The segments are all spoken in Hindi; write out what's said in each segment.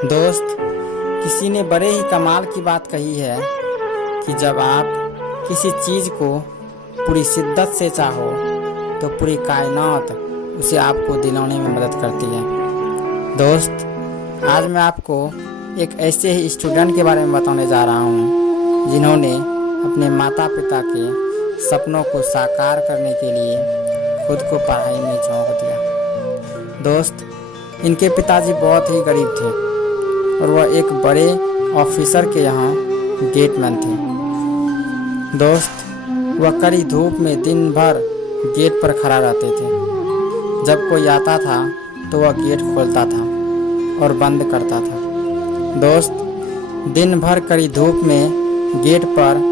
दोस्त, किसी ने बड़े ही कमाल की बात कही है कि जब आप किसी चीज़ को पूरी शिद्दत से चाहो तो पूरी कायनात उसे आपको दिलाने में मदद करती है। दोस्त, आज मैं आपको एक ऐसे ही स्टूडेंट के बारे में बताने जा रहा हूँ जिन्होंने अपने माता पिता के सपनों को साकार करने के लिए खुद को पढ़ाई में झोंक दिया। दोस्त, इनके पिताजी बहुत ही गरीब थे और वह एक बड़े ऑफिसर के यहाँ गेटमैन थे। दोस्त, वह कड़ी धूप में दिन भर गेट पर खड़ा रहते थे। जब कोई आता था तो वह गेट खोलता था और बंद करता था। दोस्त, दिन भर कड़ी धूप में गेट पर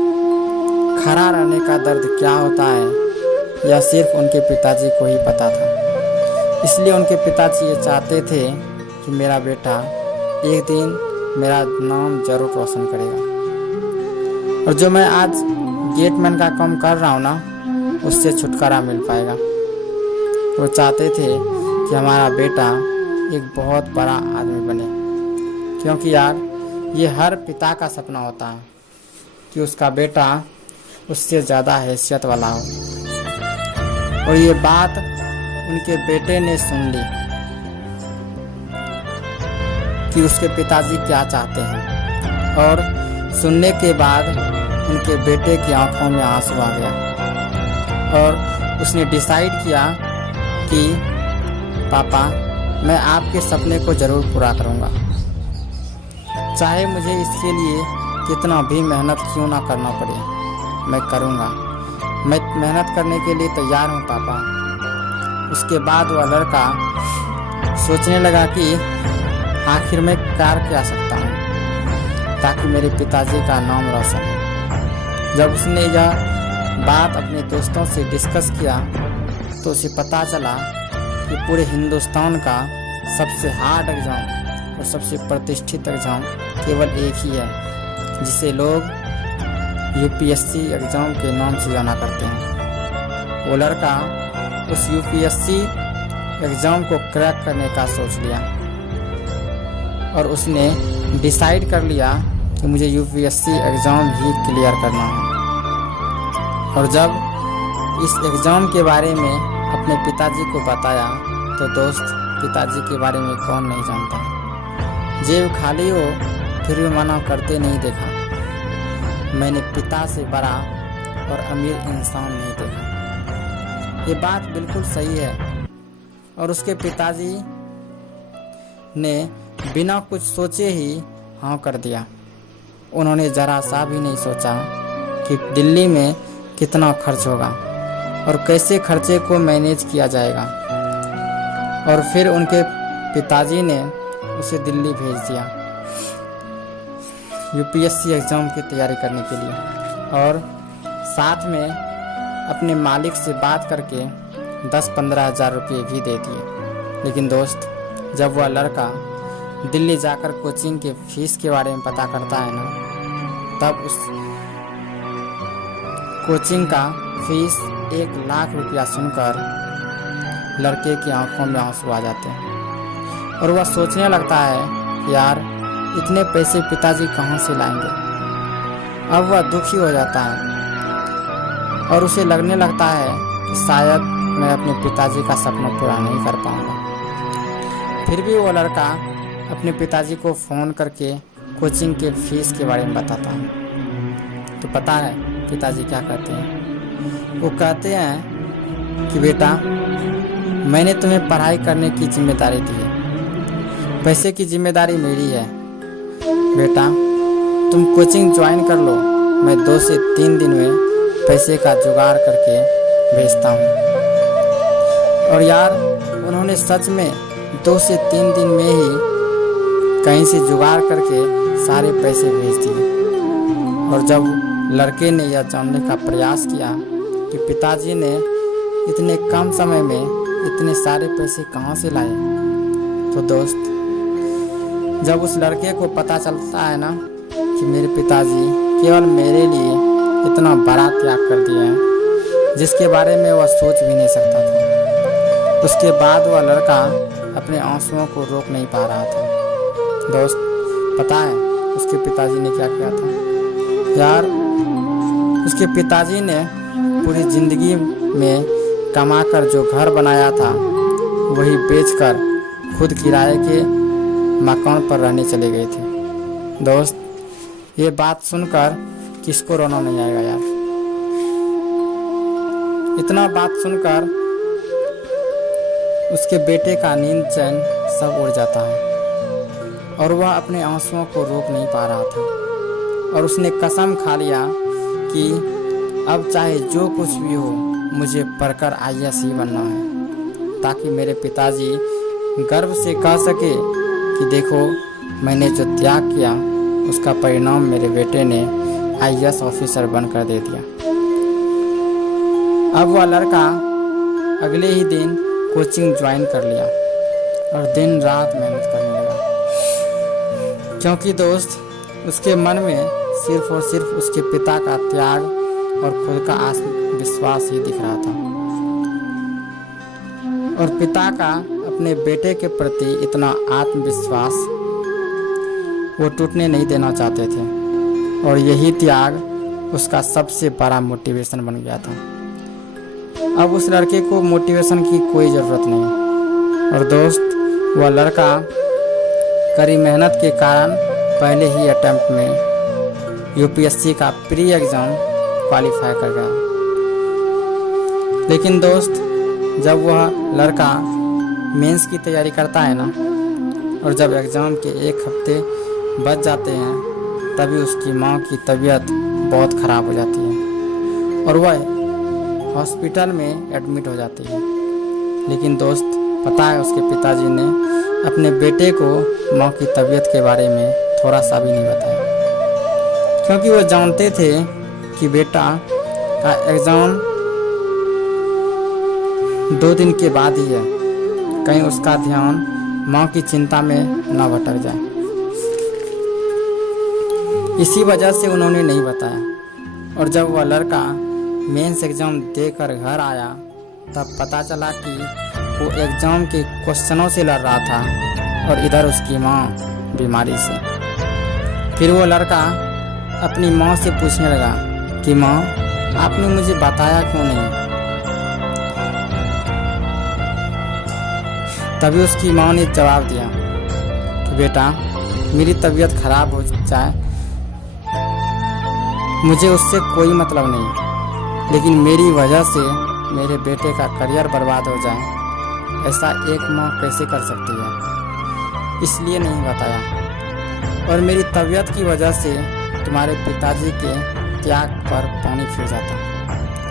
खड़ा रहने का दर्द क्या होता है यह सिर्फ उनके पिताजी को ही पता था। इसलिए उनके पिताजी ये चाहते थे कि मेरा बेटा एक दिन मेरा नाम जरूर रोशन करेगा और जो मैं आज गेटमैन का काम कर रहा हूँ ना, उससे छुटकारा मिल पाएगा। वो चाहते थे कि हमारा बेटा एक बहुत बड़ा आदमी बने, क्योंकि यार ये हर पिता का सपना होता है कि उसका बेटा उससे ज़्यादा हैसियत वाला हो। और ये बात उनके बेटे ने सुन ली कि उसके पिताजी क्या चाहते हैं, और सुनने के बाद उनके बेटे की आंखों में आंसू आ गया और उसने डिसाइड किया कि पापा, मैं आपके सपने को ज़रूर पूरा करूँगा, चाहे मुझे इसके लिए कितना भी मेहनत क्यों ना करना पड़े, मैं करूँगा। मैं मेहनत करने के लिए तैयार हूँ पापा। उसके बाद वह लड़का सोचने लगा कि आखिर मैं क्या सकता हूँ ताकि मेरे पिताजी का नाम रोशन हो। जब उसने यह बात अपने दोस्तों से डिस्कस किया तो उसे पता चला कि पूरे हिंदुस्तान का सबसे हार्ड एग्ज़ाम और सबसे प्रतिष्ठित एग्ज़ाम केवल एक ही है, जिसे लोग यूपीएससी एग्ज़ाम के नाम से जाना करते हैं। वो लड़का उस यूपीएससी एग्ज़ाम को क्रैक करने का सोच लिया और उसने डिसाइड कर लिया कि मुझे यूपीएससी एग्ज़ाम ही क्लियर करना है। और जब इस एग्ज़ाम के बारे में अपने पिताजी को बताया तो दोस्त, पिताजी के बारे में कौन नहीं जानता है। जेब खाली हो फिर भी मना करते नहीं देखा। मैंने पिता से बड़ा और अमीर इंसान नहीं देखा। ये बात बिल्कुल सही है। और उसके पिताजी ने बिना कुछ सोचे ही हाँ कर दिया। उन्होंने ज़रा सा भी नहीं सोचा कि दिल्ली में कितना खर्च होगा और कैसे खर्चे को मैनेज किया जाएगा। और फिर उनके पिताजी ने उसे दिल्ली भेज दिया यूपीएससी एग्ज़ाम की तैयारी करने के लिए, और साथ में अपने मालिक से बात करके 10-15 हज़ार रुपये भी दे दिए। लेकिन दोस्त, जब वह लड़का दिल्ली जाकर कोचिंग के फीस के बारे में पता करता है ना, तब उस कोचिंग का फीस 1 लाख रुपया सुनकर लड़के की आंखों में आंसू आ जाते हैं और वह सोचने लगता है यार, इतने पैसे पिताजी कहाँ से लाएंगे। अब वह दुखी हो जाता है और उसे लगने लगता है कि शायद मैं अपने पिताजी का सपना पूरा नहीं कर पाऊंगा। फिर भी वो लड़का अपने पिताजी को फ़ोन करके कोचिंग के फीस के बारे में बताता है। तो पता है पिताजी क्या कहते हैं? वो कहते हैं कि बेटा, मैंने तुम्हें पढ़ाई करने की जिम्मेदारी दी है, पैसे की जिम्मेदारी मेरी है। बेटा, तुम कोचिंग ज्वाइन कर लो, मैं 2 से 3 दिन में पैसे का जुगाड़ करके भेजता हूँ। और यार, उन्होंने सच में 2 से 3 दिन में ही कहीं से जुगाड़ करके सारे पैसे भेज दिए। और जब लड़के ने यह जानने का प्रयास किया कि पिताजी ने इतने कम समय में इतने सारे पैसे कहाँ से लाए, तो दोस्त, जब उस लड़के को पता चलता है ना कि मेरे पिताजी केवल मेरे लिए इतना बड़ा त्याग कर दिए हैं जिसके बारे में वह सोच भी नहीं सकता था, उसके बाद वह लड़का अपने आंसुओं को रोक नहीं पा रहा था। दोस्त पता है उसके पिताजी ने क्या किया था यार? उसके पिताजी ने पूरी ज़िंदगी में कमाकर जो घर बनाया था वही बेचकर खुद किराए के मकान पर रहने चले गए थे। दोस्त ये बात सुनकर किसको रोना नहीं आएगा यार? इतना बात सुनकर उसके बेटे का नींद चैन सब उड़ जाता है और वह अपने आंसुओं को रोक नहीं पा रहा था और उसने कसम खा लिया कि अब चाहे जो कुछ भी हो मुझे पढ़कर IAS ही बनना है, ताकि मेरे पिताजी गर्व से कह सके कि देखो मैंने जो त्याग किया उसका परिणाम मेरे बेटे ने IAS ऑफिसर बनकर दे दिया। अब वह लड़का अगले ही दिन कोचिंग ज्वाइन कर लिया और दिन रात मेहनत करने लगा, क्योंकि दोस्त उसके मन में सिर्फ और सिर्फ उसके पिता का त्याग और खुद का आत्मविश्वास ही दिख रहा था और पिता का अपने बेटे के प्रति इतना आत्मविश्वास वो टूटने नहीं देना चाहते थे और यही त्याग उसका सबसे बड़ा मोटिवेशन बन गया था। अब उस लड़के को मोटिवेशन की कोई ज़रूरत नहीं और दोस्त वह लड़का कड़ी मेहनत के कारण पहले ही अटेम्प्ट में UPSC का प्री एग्ज़ाम क्वालिफाई कर गया। लेकिन दोस्त जब वह लड़का मेंस की तैयारी करता है ना और जब एग्ज़ाम के एक हफ्ते बच जाते हैं तभी उसकी माँ की तबीयत बहुत ख़राब हो जाती है और वह हॉस्पिटल में एडमिट हो जाती है। लेकिन दोस्त पता है उसके पिताजी ने अपने बेटे को माँ की तबीयत के बारे में थोड़ा सा भी नहीं बताया, क्योंकि वो जानते थे कि बेटा का एग्ज़ाम 2 दिन के बाद ही है, कहीं उसका ध्यान माँ की चिंता में न भटक जाए। इसी वजह से उन्होंने नहीं बताया और जब वह लड़का मेंस एग्ज़ाम देकर घर आया तब पता चला कि वो एग्ज़ाम के क्वेश्चनों से लड़ रहा था और इधर उसकी माँ बीमारी से। फिर वो लड़का अपनी माँ से पूछने लगा कि माँ आपने मुझे बताया क्यों नहीं? तभी उसकी माँ ने जवाब दिया कि बेटा मेरी तबीयत खराब हो जाए मुझे उससे कोई मतलब नहीं, लेकिन मेरी वजह से मेरे बेटे का करियर बर्बाद हो जाए ऐसा एक माँ कैसे कर सकती है, इसलिए नहीं बताया। और मेरी तबीयत की वजह से तुम्हारे पिताजी के त्याग पर पानी फिर जाता।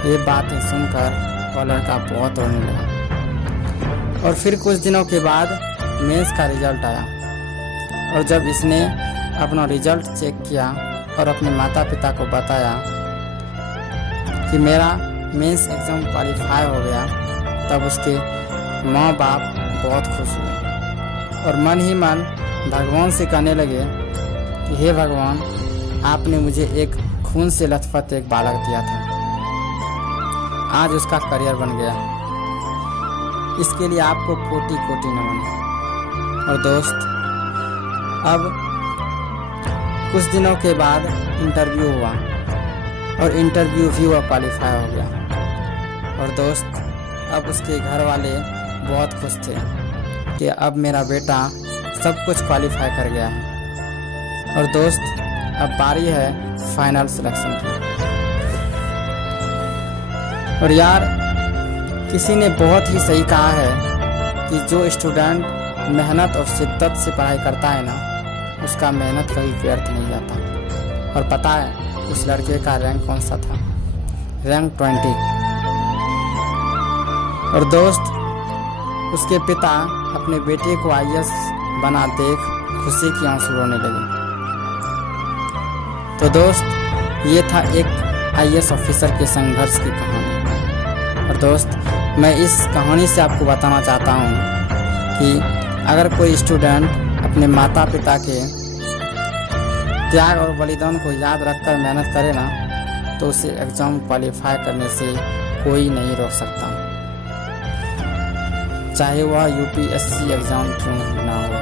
ये बातें सुनकर वह लड़का बहुत रोने लगा और फिर कुछ दिनों के बाद मेंस का रिजल्ट आया और जब इसने अपना रिजल्ट चेक किया और अपने माता पिता को बताया कि मेरा मेंस एग्ज़ाम क्वालिफाई हो गया, तब उसके माँ बाप बहुत खुश हुए और मन ही मन भगवान से कहने लगे कि हे भगवान आपने मुझे एक खून से लथपथ एक बालक दिया था, आज उसका करियर बन गया, इसके लिए आपको कोटि कोटि नमन है। और दोस्त अब कुछ दिनों के बाद इंटरव्यू हुआ और इंटरव्यू भी वह क्वालिफाई हो गया और दोस्त अब उसके घर वाले बहुत खुश थे कि अब मेरा बेटा सब कुछ क्वालिफाई कर गया है। और दोस्त अब बारी है फाइनल सिलेक्शन की। और यार किसी ने बहुत ही सही कहा है कि जो स्टूडेंट मेहनत और शिद्दत से पढ़ाई करता है ना उसका मेहनत कभी व्यर्थ नहीं जाता। और पता है उस लड़के का रैंक कौन सा था? रैंक 20। और दोस्त उसके पिता अपने बेटे को IAS बना देख खुशी की आंसू रोने लगे। तो दोस्त ये था एक IAS ऑफिसर के संघर्ष की कहानी। और दोस्त मैं इस कहानी से आपको बताना चाहता हूँ कि अगर कोई स्टूडेंट अपने माता पिता के त्याग और बलिदान को याद रखकर मेहनत करे ना तो उसे एग्ज़ाम क्वालिफाई करने से कोई नहीं रोक सकता, चाहे वह UPSC एग्ज़ाम क्यों ना हो।